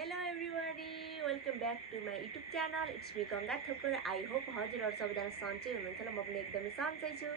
Hello everybody, welcome back to my YouTube channel. It's me Ganga Thakar. I hope हजुरहरु सबैजना सन्चै हुनुहुन्छ ल। म पनि एकदमै सन्चै छु।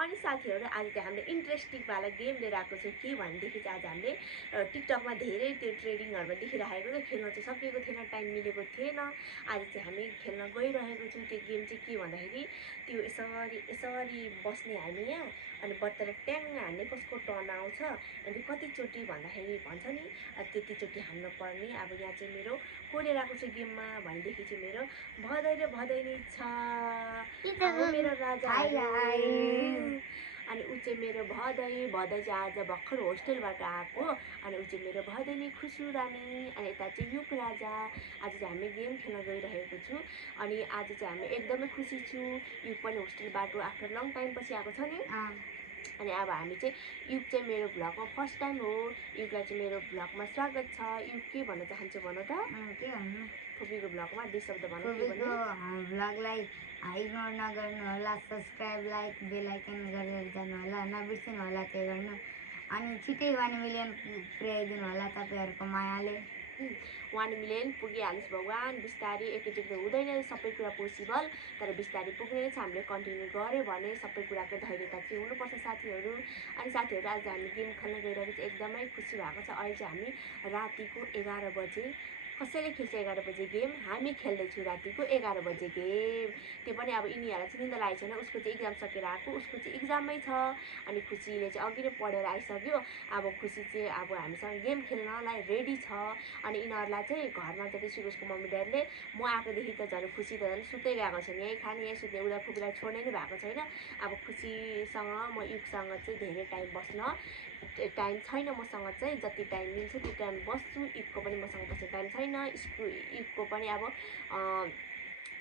अनि साथीहरु आज चाहिँ हामीले इन्ट्रेस्टिङ वाला गेम लिएर आएको छु के भन्देखि चाहिँ आज हामीले टिकटकमा धेरै त्यो ट्रेडिङहरुमा देखिरहेको थियो, खेल्न चाहिँ सकेको थिएन, टाइम मिलेको थिएन। आज चाहिँ हामी खेल्न गइरहेको छौं। त्यो गेम चाहिँ के भन्दाखेरि त्यो यसरी बस्ने हामी यहाँ अनि बत्तल ट्याङ हान्ने कसको टर्न आउँछ अनि कति चोटी भन्दाखेरि भन्छ नि त्यति चोटी हान्न पर्ने। अब यहाँ चाहिँ मेरो कोरेर आएको छ गेममा भनेदेखि चाहिँ मेरो भदै नै छ। मेरो राजा अनि ऊ चाहिँ मेरो भदै चाहिँ आज भर्खर होस्टेलबाट आएको अनि ऊ चाहिँ मेरो भदै नै खुसु रानी अनि यता चाहिँ युग राजा। आज चाहिँ हामी गेम खेल्न गइरहेको छु अनि आज चाहिँ हामी एकदमै खुसी छु। युग पनि होस्टेलबाट आफ्टर लङ टाइम पछि आएको छ नि। अनि अब हामी चाहिँ युग चाहिँ मेरो भ्लगमा फर्स्ट टाइम हो। युगलाई चाहिँ मेरो भ्लगमा स्वागत छ। युग के भन्न चाहन्छु भन त? के भन्नु? फुपीको भ्लगमा दुई शब्द भन। फुपीको भ्लगलाई इग्नोर नगर्नु होला, सब्स्क्राइब लाइक बेल आइकन गरेर जानु होला, नबिर्सिनु होला त्यो गर्नु। अनि छिटै 1 मिलियन पुर्याइदिनु होला तपाईहरुको मायाले। 1 मिलियन पुगिहाल्छ भगवान। बिस्तारै एकैचोटि त हुँदैन सबै कुरा पोसिबल, तर बिस्तारै पुग्ने छ। हामीले कन्टिन्यू गर्यो भने सबै कुराको धैर्यता चाहिँ हुनुपर्छ साथीहरु। अनि साथीहरु आज हामी गेम खेल्न गइरहेको चाहिँ एकदमै खुसी भएको छ। अहिले चाहिँ हामी रातिको 11 बजे कसैले खेल्छ 11 बजे गेम, हामी खेल्दैछौँ रातिको 11 बजे गेम। त्यो पनि अब यिनीहरूलाई चाहिँ निन्दा लागेको छैन, उसको चाहिँ एक्जाम सकेर आएको, उसको चाहिँ एक्जाममै छ। अनि खुसीले चाहिँ अघि नै पढेर आइसक्यो। अब खुसी चाहिँ अब हामीसँग गेम खेल्नलाई रेडी छ। अनि यिनीहरूलाई चाहिँ घरमा जतिसुकै उसको मम्मी ड्याडीले म आएकोदेखि त झन् खुसी त झन् सुत्दै गएको छ नि, यही खाने यही सुत्ने, उसलाई फुपूलाई छोड्ने नै भएको छैन। अब खुसीसँग म युगसँग चाहिँ धेरै टाइम बस्न टाइम छैन मसँग चाहिँ, जति टाइम मिल्छ त्यो टाइम बस्छु। युगको पनि मसँग बस्ने टाइम छैन। युगको पनि अब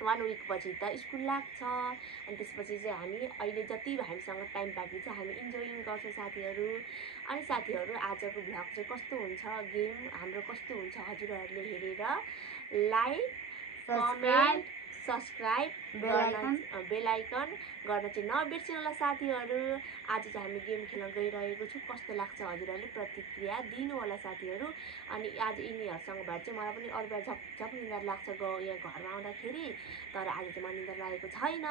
1 विक पछि त स्कुल लाग्छ। अनि त्यसपछि चाहिँ हामी अहिले जति हामीसँग टाइम बाँकी छ हामी इन्जोइङ गर्छौँ साथीहरु। अनि साथीहरु आजको भ्लग चाहिँ कस्तो हुन्छ, गेम हाम्रो कस्तो हुन्छ हजुरहरूले हेरेर लाइक कमेन्ट सब्स्क्राइब बेल आइकन गर्न चाहिँ नबिर्सिनु होला साथीहरु। आज चाहिँ हामी गेम खेल्न गइरहेको छु, कस्तो लाग्छ हजुरहरूले प्रतिक्रिया दिनु होला साथीहरु। अनि आज यिनीहरुसँग भए चाहिँ मलाई पनि अरू बेला झपझप निन्द्रा लाग्छ यहाँ घरमा आउँदाखेरि, तर आज चाहिँ मलाई निन्द्रा लागेको छैन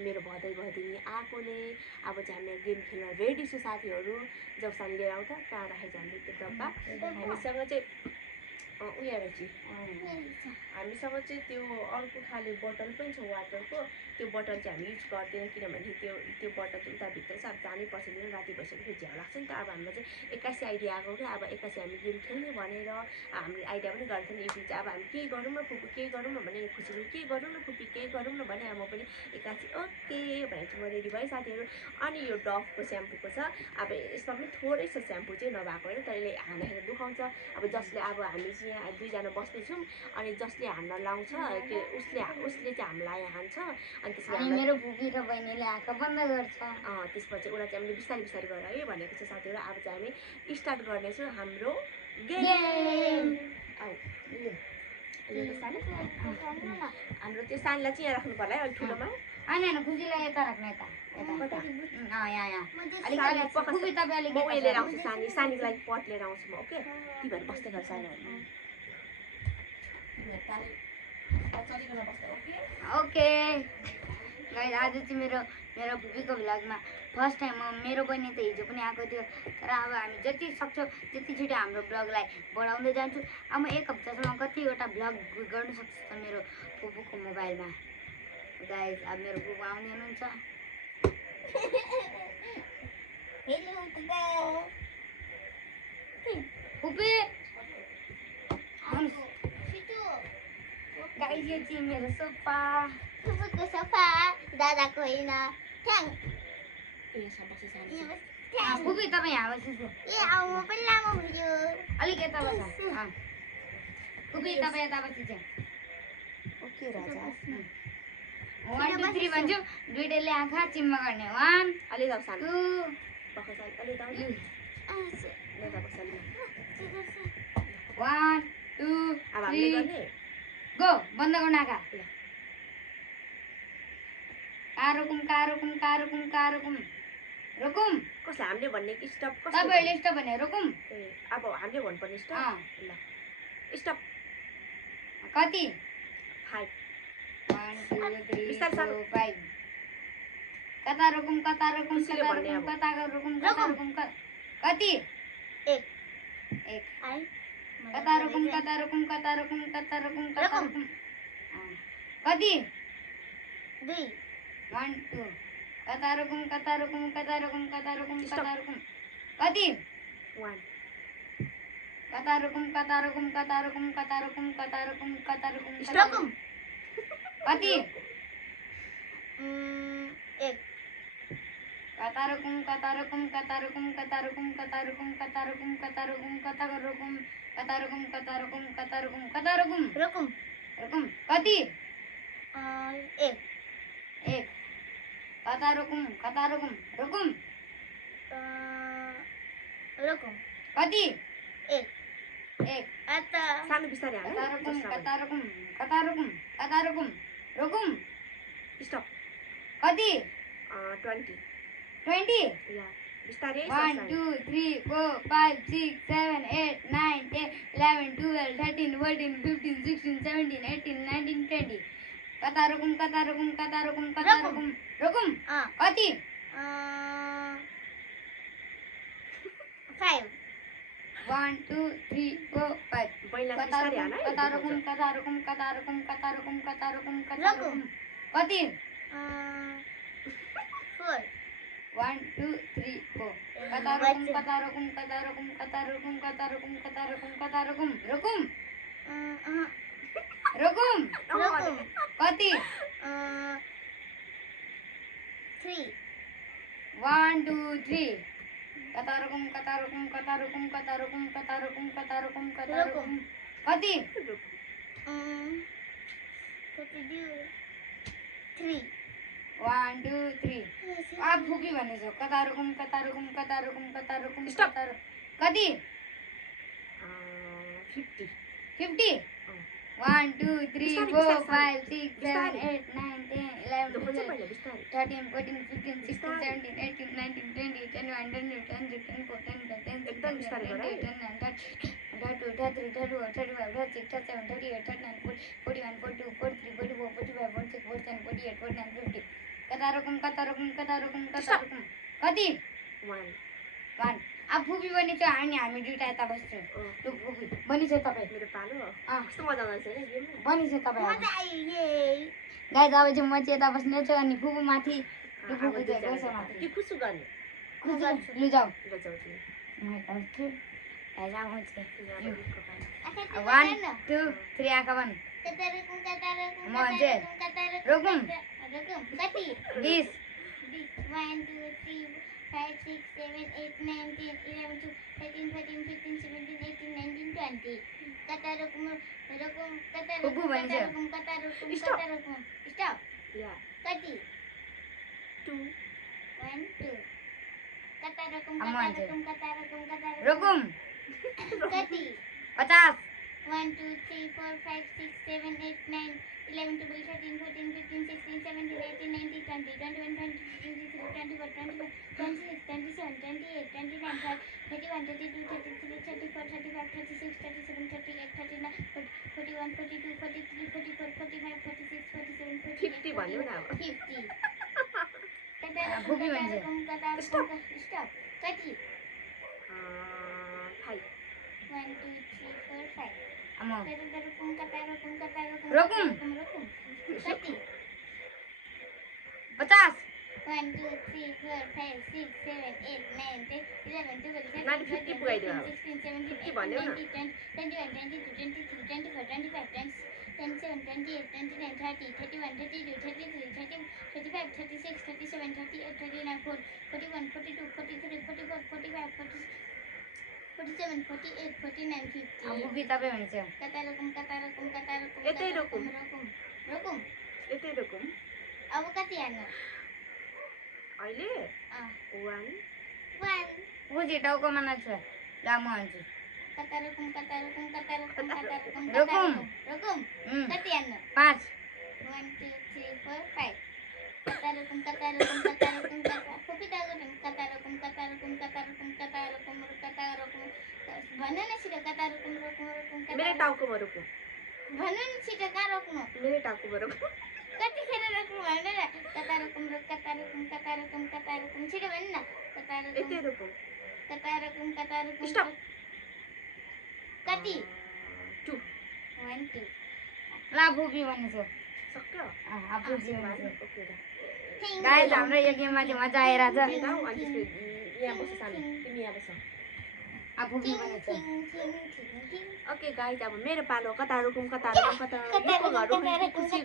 मेरो भदैनी आएकोले। अब चाहिँ हामी गेम खेल्न रेडी छु साथीहरु। जौसानी लिएर आउँदा कहाँ राखेछ हामीले त्यो डब्बा? हामीसँग चाहिँ उयो रहेछ, हामीसँग चाहिँ त्यो अर्को खाले बोतल पनि छ वाटरको। त्यो बोतल चाहिँ हामी युज गर्दैन किनभने त्यो बोतल चाहिँ उताभित्र चाहिँ अब जानै पर्छ नि, राति भइसकेपछि झ्याउ लाग्छ नि त। अब हामीलाई चाहिँ 81 आइडिया आएको क्या, अब 81 हामी गेम खेल्ने भनेर हामीले आइडिया पनि गरेको थियो नि। युट्युब चाहिँ अब हामी के गरौँ न फुपू के गरौँ न भने खुसीले के गरौँ न फुपी के गरौँ न भने म पनि 81 ओके भनेर चाहिँ म रेडी भएँ साथीहरु। अनि यो डभको स्याम्पूको छ, अब यसमा पनि थोरै छ स्याम्पू चाहिँ नभएको होइन, तर यसले हान्दाखेरि दुखाउँछ। अब जसले अब हामी चाहिँ यहाँ दुईजना बस्दैछौँ अनि जसले हान्न लाउँछ उसले चाहिँ हामीलाई हान्छ। अनि त्यसपछि मेरो फुपी र बहिनीले आँखा बन्द गर्छ। त्यसपछि उसलाई चाहिँ हामीले बिस्तारै गर है भनेको छ साथीहरु। अब चाहिँ हामी स्टार्ट गर्नेछौँ हाम्रो गेम। हाम्रो त्यो सानीलाई चाहिँ यहाँ राख्नु पर्ला है अलि ठुलोमा। हैन खुसीलाई यता राख्नु, यता यहाँ फुपी तपाई अलिक म लिएर आउँछु सानीको लागि पट लिएर आउँछु म। ओके तिमीहरू बस्दै गर सानीहरू। ओके गाइस, आज चाहिँ मेरो फुपीको भ्लगमा फर्स्ट टाइम हो। मेरो बहिनी त हिजो पनि आएको थियो, तर अब हामी जति सक्छौँ त्यति छिटो हाम्रो भ्लगलाई बढाउँदै जान्छु। अब म 1 हप्तासम्म कतिवटा भ्लग गर्न सक्छु त मेरो फुपूको मोबाइलमा। गाइस अब मेरो फुपू आउँदै हुनुहुन्छ। फुपी गाइस यो चाहिँ मेरो सोफा, फुपूको सोफा, दादाको होइन। फुपी तपाईँ यहाँ बस्नु। म पनि लामो भयो, अलिक यता बस। फुपी तपाईँ यता बस्नु चाहिँ। ओके राजा 1 2 3 भन्छु, दुईटैले आँखा चिम्मा गर्ने। 1 अलि जाऊ सानो 2 बखसाल अलि जाऊ ल बखसाल 1 2 अब हामीले गर्ने गो। बन्द गर्न आँखा। कारुकुम रुकुम कसले हामीले भन्ने कि स्टप? तपाईहरुले स्टप भने रुकुम। अब हामीले भन्नुपर्ने स्टप। ल स्टप कति 5 1 2 3 बिस्तारै 4 सानो। 5 कता रुकुम खुसीले भन्ने अब। कति 1 1 आई कता रुकुम कति 2 1 2 कता रुकुम कति 1 कता रुकुम कता रुकुम कता रुकुम कति 1 रुकुम रुकुम कति 1 1 रुकुम रुकुम रुकुम कति 1 1 आता सानो बिस्तारै हाल है रुकुम रुकुम स्टप कति 20 20 या बिस्तारै 1 2 3 4 5 6 7 8 9 10 11 12 13 14 15 16 17 18 19 20 कता रुकुम रुकुम रुकुम कति 5 1 2 3 4 5 बैला कता बिस्तारै हाल है रुकुम रुकुम कति 4 1 2 3 4 रुकुम रुकुम कति 3 1 2 3 कता रुकुम कति 3 1 2 3 आप फुपी भनेछ कता रुकुम Stop. कति 50 50 1 2 3 4 5 6 7 8 9 10 11 दोको 12 चाहिँ पहिला बिस्तारै 13 14 15 16 17 18 19 20 21 22 23 24 25 एकदम बिस्तारै गर है। 32 33 34 35 36 37 38 39 41 42 43 44 45 46 47 48 49 50 कता रुकुम कति 1 1 अब फुपी बनी छ हामी दुईटा यता बस्छौँ त्यो फुपी बनी छ तपाईँ मेरो पालो अँ। कस्तो मजा आउँछ हैन गेममा बनी छ तपाईँ मजा आयो ये गाइज अब चाहिँ म चाहिँ यता बस्नेछु अनि फुपू माथि त्यो अब फुपू चाहिँ दुईजना बस्छ माथि के खुसु गर्ने लु जाऊ ल जाऊ तिमी म यता बस्छु गाइज अब म चाहिँ तिमी अब उसको पालो 1 2 3 आँखा बन्द रुकुम कति 20 1 2 3 5 6 7 8 9 10 11 12 13 14 15 17 18 19 20 कता रुकुम फुपू भन्छ। स्टप या कति 2 1 2 कता रुकुम अब म भन्छु। रुकुम रुकुम कति 50 1 2 3 4 5 6 7 8 9 11 12 13 14 15 16 17 18 19 20 21 22 23 24 25 26 27 28 29 31 32 33 34 35 36 37 38 39 41 42 43 44 45 46 47 50 भन्यो न अब 50 फुपी भन्छ। स्टप कति 5 1 2 3 4 5 अब म रुकुम रुकुम। कति 50 1 2 3 4 5 6 7 8 9 10 11 12 13 नानी 50 पुगाइदियो अब। 16 17 50 18 भन्यो न। 19 20 21 22 23 24 25 27 28 29 30 31 32 33 35 36 37 38 39 41 42 43 44 45 47 48 49 अब 50 फुपी तपाईँ भन्छ कता रुकुम यतै रुकुम। रुकुम यतै रुकुम अब कति हान्नु अहिले 1 1 बुझी टाउकोमा नाच्छ ल म भन्छु कता रुकुम रुकुम। रुकुम कति हान्नु 5 1 2 3 4 5 कता रुकुम फुपी कता रुकुम भन न सिधै कता रुकुम मेरो टाउकोमा रुकुम भन्नु नि छिटो कहाँ रोक्नु मेरै टाउकोमा रोक कतिखेर रोक्नु भन्नु न कता रोकौँ छिटो भन्नु न कता यतै रोकौँ रोकौँ स्टप कति 2 1 2 ला फुपी भनेछु सक्यो फुपी भनेछु ओके र गाइस हाम्रो यो गेममा चाहिँ मजा आइरहेछ जाऊ अनि त्यसपछि यहाँ बस्छ सानो तिमी यहाँ बस्छ फुपी भनेछु ओके गाइस अब मेरो पालो कता रोकौँ कता रोकौँ कता यो घर रोक्नु खुसी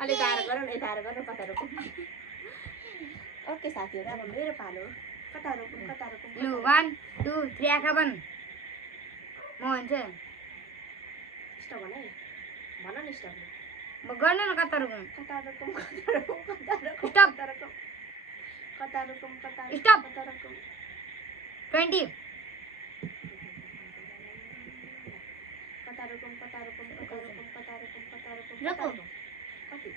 अलि यता गर न यता गर कता रोकौँ ओके साथीहरू अब मेरो पालो कता रोकौँ लु 1 2 3 आँखा बन्द म भन्छु स्टप भन है भन न स्टप म गर्न न कता रोकौँ कता रोकौँ स्टप कता रोकौँ स्टप कता रोकौँ 20 कता रोकौँ रोकौँ। कति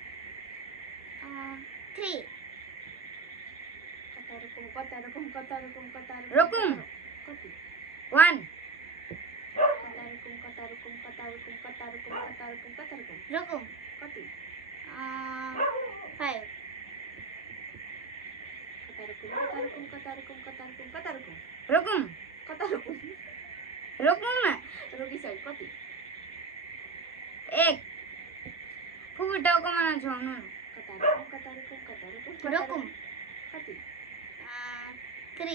3 कता रोकौँ रोकौँ। कति 1 कता रोकौँ रोकौँ कति 5 रोकौँ रोकौँ न रोकिसक्यो कति 1 फुपी टाउकोमा नछाउनु न रोकौँ कति 3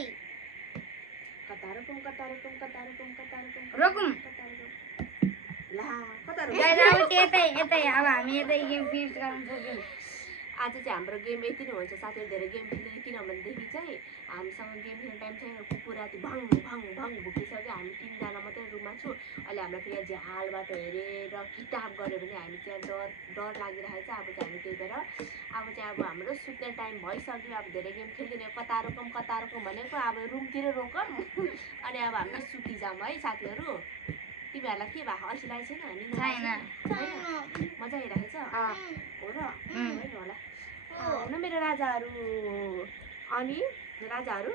रोकौँ। ला कता गाइस अब चाहिँ यतै अब हामी यतै गेम फिनिस गर्न सक्यौँ आज चाहिँ हाम्रो गेम यति नै हुन्छ साथीहरू धेरै गेम खेल्दैन किनभनेदेखि चाहिँ हामीसँग गेम खेल्ने टाइम छैन कुकुर राति भङ भुकिसक्यो हामी 3 जना मात्रै रुममा छु अहिले हामीलाई फेरि झ्यालबाट हेरेर किताब गऱ्यो भने हामी चाहिँ डर लागिरहेको छ अब चाहिँ हामी त्यही भएर अब हाम्रो सुत्ने टाइम भइसक्यो अब धेरै गेम खेल्दैन कता रोकौँ भनेको अब रुमतिर रोकौँ अनि अब हामी सुति जाऊँ है साथीहरू तिमीहरूलाई के भएको अल्छी लागेको छैन मजा आइरहेको छ हो र होइन होला हुन मेरो राजाहरू अनि राजाहरू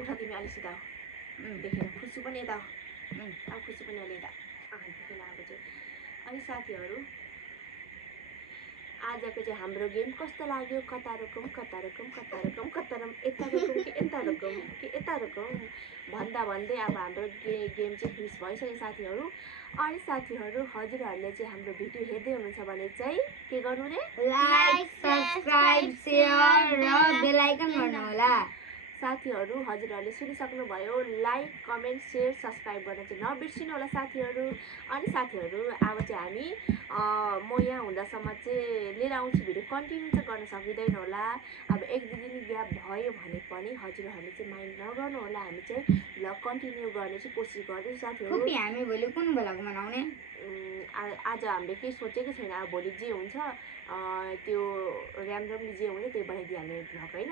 उठ तिमी अलि सिधा देखेर खुसी पनि यता अब खुसी पनि अलि यता देखेन अब चाहिँ अनि साथीहरू आजको चाहिँ हाम्रो गेम कस्तो लाग्यो कता रोकौँ यता रोकौँ कि यता रोकौँ भन्दा भन्दै अब हाम्रो गेम चाहिँ फिनिस भइसक्यो साथीहरू अनि साथीहरू हजुरहरूले चाहिँ हाम्रो भिडियो हेर्दै हुनुहुन्छ भने चाहिँ के गर्नु रे लाइक सब्स्क्राइब शेयर र बेल आइकन गर्नु होला साथीहरू हजुरहरूले सुनिसक्नुभयो लाइक कमेन्ट सेयर सब्सक्राइब गर्न चाहिँ नबिर्सिनु होला साथीहरू अनि साथीहरू अब चाहिँ हामी म यहाँ हुँदासम्म चाहिँ लिएर आउँछु भिडियो कन्टिन्यू चाहिँ गर्न सकिँदैन होला अब 1-2 दिन ग्याप भयो भने पनि हजुरहरूले चाहिँ माइन्ड नगर्नु होला हामी चाहिँ भ्लग कन्टिन्यू गर्ने चाहिँ कोसिस गर्दैछौँ साथीहरू हामी भोलि कुन भ्लग बनाउने आज हामीले केही सोचेको छैन अब भोलि जे हुन्छ त्यो ऱ्यामरमली जे हुन्छ त्यही बनाइदिइहाल्ने भ्लग होइन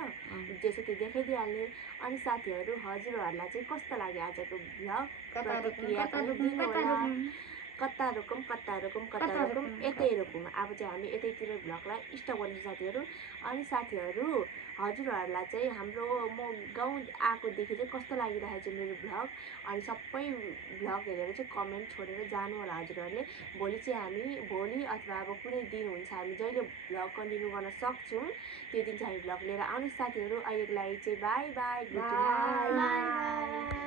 जे छ त्यो देखाइदिइहाल्ने अनि साथीहरू हजुरहरूलाई चाहिँ कस्तो लाग्यो आजको भ्लग प्रतिक्रिया पनि दिनु होला कता रोकौँ यतै रोकौँ अब चाहिँ हामी यतैतिर भ्लगलाई स्टप गर्छौँ साथीहरू अनि साथीहरू हजुरहरूलाई चाहिँ हाम्रो म गाउँ आएकोदेखि चाहिँ कस्तो लागिरहेको छ मेरो भ्लग अनि सबै भ्लग हेरेर चाहिँ कमेन्ट छोडेर जानु होला हजुरहरूले भोलि चाहिँ हामी भोलि अथवा अब कुनै दिन हुन्छ हामी जहिले भ्लग कन्टिन्यू गर्न सक्छौँ त्यो दिन चाहिँ हामी भ्लग लिएर आउनु साथीहरू अहिलेको लागि चाहिँ बाई गुड नाइट